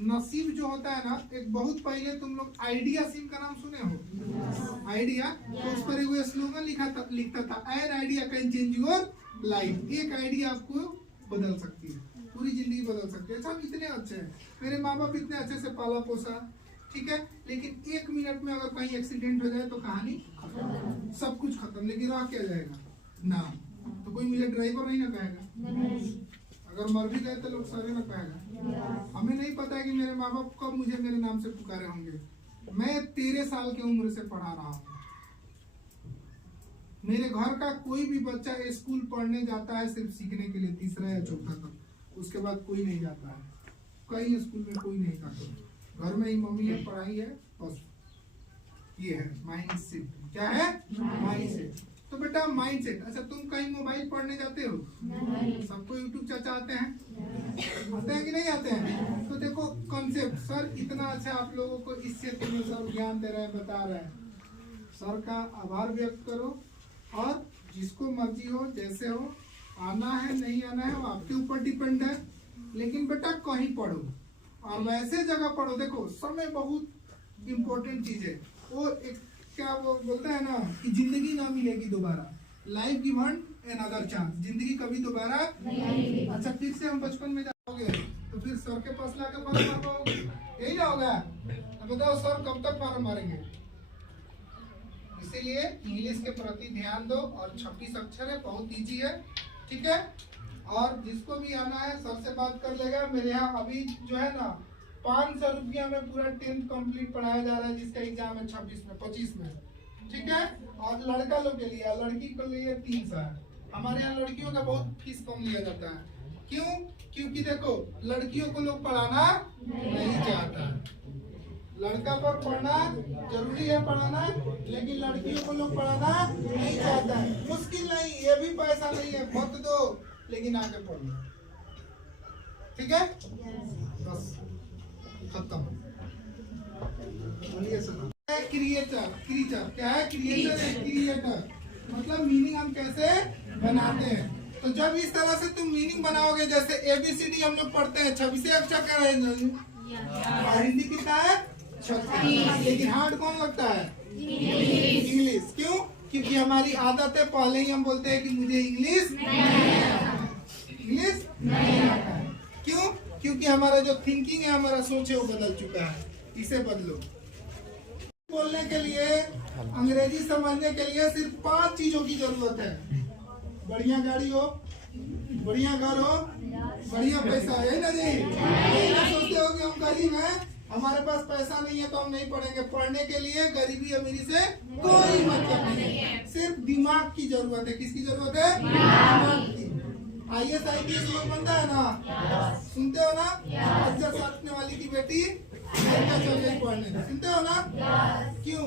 नसीब जो होता है ना, एक बहुत पहले तुम लोग आइडिया सिम का नाम सुने हो? आइडिया, तो उस पर एक स्लोगन लिखता था, an idea can change your life. एक आइडिया आपको बदल सकती है, पूरी जिंदगी बदल सकती है। अच्छा, हम इतने अच्छे हैं, मेरे माँ बाप इतने अच्छे से पाला पोसा, ठीक है, लेकिन 1 मिनट में अगर कहीं एक्सीडेंट हो जाए तो कहानी खत्म, सब कुछ खत्म। लेकिन रह क्या जाएगा? नाम। तो कोई मुझे ड्राइवर नहीं ना कहेगा, अगर मर भी गए तो लोग सारे ना कहेगा। हमें नहीं पता है कि मेरे माँ बाप कब मुझे मेरे नाम से पुकारे होंगे। मैं 13 साल की उम्र से पढ़ा रहा हूँ। मेरे घर का कोई भी बच्चा स्कूल पढ़ने जाता है सिर्फ सीखने के लिए, तीसरा या चौथा तक, उसके बाद कोई नहीं जाता है। कहीं स्कूल में कोई नहीं जाता, घर में ही मम्मी है, पढ़ाई है, बस। ये है माइंड सेट। क्या है? Mind set. तो बेटा माइंड सेट। अच्छा, तुम कहीं मोबाइल पढ़ने जाते हो? सबको यूट्यूब चाचा आते हैं कि नहीं आते हैं? तो देखो कॉन्सेप्ट, सर इतना अच्छा आप लोगों को इस क्षेत्र में सब ज्ञान दे रहे हैं, बता रहे हैं। सर का आभार व्यक्त करो, और जिसको मर्जी हो, जैसे हो, आना है नहीं आना है वो आपके ऊपर डिपेंड है। लेकिन बेटा कहीं पढ़ो और वैसे जगह पढ़ो। देखो समय बहुत इम्पोर्टेंट चीज है। वो एक क्या वो बोलते हैं ना कि जिंदगी ना मिलेगी दोबारा, लाइफ गिवन अनदर चांस। जिंदगी कभी दोबारा नहीं आएगी। अच्छा, फिर से हम बचपन में जाओगे तो फिर सर के पास लाके फॉर्म मारोगे, यही ना होगा? अब बताओ सर कब तक फॉर्म मारेंगे? इसीलिए इंग्लिश के प्रति ध्यान दो। और 26 अक्षर है, बहुत इजी है, ठीक है। और जिसको भी आना है सर से बात कर लेगा। मेरे यहाँ अभी जो है ना 500 रुपया में पूरा 10th कंप्लीट पढ़ाया जा रहा है, जिसका एग्जाम है 26 में 25 में, ठीक है। और लड़का लोग के लिए, लड़की के लिए 300 है। हमारे यहाँ लड़कियों का बहुत फीस कम लिया जाता है। क्यों? क्योंकि देखो लड़कियों को लोग पढ़ाना नहीं चाहता। लड़का पर पढ़ना जरूरी है, पढ़ाना, लेकिन लड़कियों को लोग पढ़ाना नहीं चाहता है। मुश्किल नहीं, ये भी पैसा नहीं है, मत दो, लेकिन आगे पढ़ो, ठीक है। बस खत्म। बोलिए सर। क्रिएटर, क्रीचर क्या है? क्रिएटर है, क्रिएटर मतलब मीनिंग हम कैसे बनाते हैं। तो जब इस तरह से तुम मीनिंग बनाओगे, जैसे ABCD हम लोग पढ़ते हैं 26 अक्षर का है, और हिंदी कितना है? 36। लेकिन हार्ड कौन लगता है? इंग्लिश। क्यों? क्योंकि हमारी आदत है, पहले ही हम बोलते हैं कि मुझे इंग्लिश नहीं आता है। क्यों? क्योंकि हमारा जो थिंकिंग है, हमारा सोच है, वो बदल चुका है। इसे बदलो। बोलने के लिए, अंग्रेजी समझने के लिए सिर्फ 5 चीजों की जरूरत है। बढ़िया गाड़ी हो, बढ़िया घर हो, बढ़िया पैसा है ना जी। सोचते हो कि हम गरीब हैं, हमारे पास पैसा नहीं है तो हम नहीं पढ़ेंगे। पढ़ने के लिए गरीबी अमीरी से कोई मतलब नहीं है, सिर्फ दिमाग की जरूरत है। किसकी जरूरत है? दिमाग की। IAS IPS लोग बनता है ना, सुनते हो ना? अच्छा, साथने वाली की बेटी चल गई पढ़ने, सुनते हो ना? क्यों?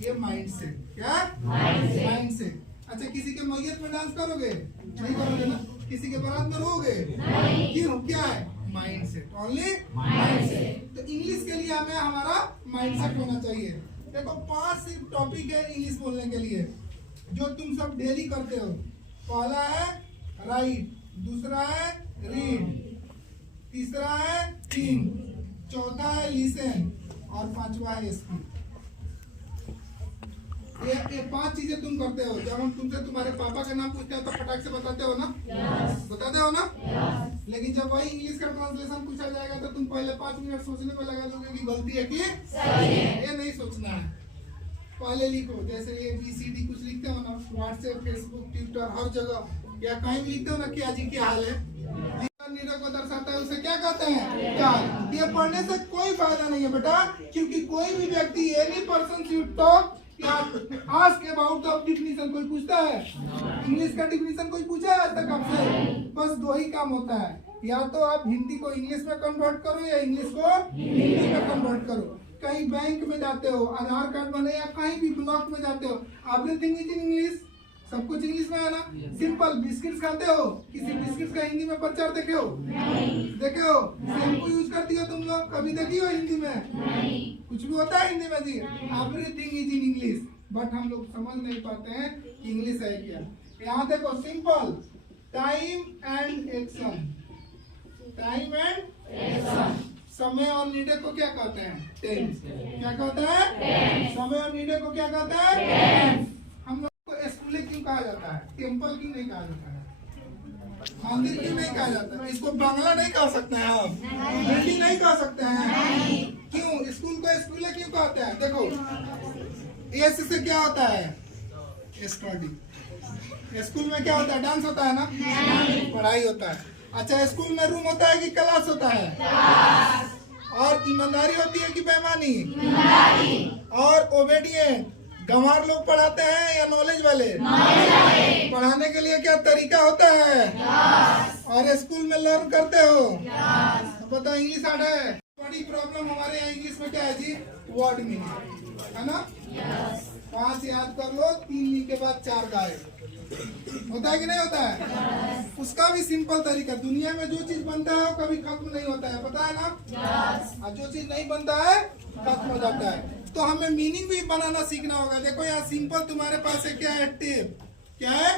ये माइंड से। क्या? माइंड से। अच्छा, किसी के मैयत में डांस करोगे? नहीं करोगे ना। किसी के बारात में रोगे? क्यों? क्या है? Mind set, only mind set. तो इंग्लिश के लिए हमें हमारा माइंड सेट होना चाहिए। देखो 5 सिर्फ टॉपिक है इंग्लिश बोलने के लिए, जो तुम सब डेली करते हो। पहला है राइट, दूसरा है रीड, तीसरा है थिंक, चौथा है लिसन, और 5वां है स्पीक। ये 5 चीजें तुम करते हो। जब हम तुमसे तुम्हारे पापा का नाम पूछते हैं तो फटाक से बताते हो ना? बताते हो ना? लेकिन जब वही इंग्लिश का ट्रांसलेशन पूछा जाएगा तो तुम पहले 5 मिनट सोचने में लगा दोगे कि गलती है कि सही है। ये नहीं सोचना है, पहले लिखो। जैसे ABCD कुछ लिखते हो ना, व्हाट्सएप, फेसबुक, ट्विटर, हर जगह या कहीं भी लिखते हो ना कि आज क्या हाल है, निरय को दर्शाता है, उसे क्या कहते हैं? काल। ये पढ़ने से कोई फायदा नहीं है बेटा, क्योंकि कोई भी व्यक्ति, any person should talk, ask about the definition. कोई पूछता है इंग्लिश का डिफिनीशन? कोई पूछा है आज तक आपसे? बस 2 ही काम होता है, या तो आप हिंदी को इंग्लिश में कन्वर्ट करो या इंग्लिश को हिंदी में कन्वर्ट करो। कहीं बैंक में जाते हो, आधार कार्ड बने, या कहीं भी ब्लॉक में जाते हो, एवरीथिंग इज इन इंग्लिश। सब कुछ इंग्लिश में है ना। सिंपल बिस्किट्स खाते हो, किसी बिस्किट्स का हिंदी में प्रचार देखे हो? देखे हो? शैम्पू यूज करती हो तुम लोग, कभी देखी हो हिंदी में? कुछ भी होता है हिंदी में जी? Everything is in English. But हम लोग समझ नहीं पाते हैं कि इंग्लिश है क्या। यहाँ देखो simple, time and action, time and action. समय और नीडे को क्या कहते हैं? टेंस। क्या कहते हैं? समय और नीडे को क्या कहते हैं? हम लोग को स्कूल क्यों कहा जाता है? टेम्पल क्यों नहीं कहा जाता है? मंदिर क्यों नहीं कहा जाता है? इसको बंगला नहीं कह सकते हैं हम? बिल्डिंग नहीं कह सकते हैं? क्यों? स्कूल को स्कूल क्यों कहते हैं? देखो, एस से क्या होता है? स्टडी। स्कूल में क्या होता है? डांस होता है ना? पढ़ाई होता है। अच्छा, स्कूल में रूम होता है कि क्लास होता है? और ईमानदारी होती है कि बेईमानी? और ओबेडिएंट गंवार लोग पढ़ाते हैं या नॉलेज वाले? पढ़ाने के लिए क्या तरीका होता है? और स्कूल में लर्न करते हो? तो बताओ, इंग्लिश आर्ट है। बड़ी प्रॉब्लम हमारे यहाँ इंग्लिश में क्या है जी? वर्ड मीनिंग, है ना? 5 याद कर लो, 3 के बाद 4 गायब। होता है कि नहीं होता है? उसका भी सिंपल तरीका, दुनिया में जो चीज बनता है वो कभी खत्म नहीं होता है, पता है ना? और जो चीज नहीं बनता है खत्म हो जाता है। तो हमें मीनिंग भी बनाना सीखना होगा। देखो यहाँ सिंपल तुम्हारे पास है, क्या है? टेप। क्या है?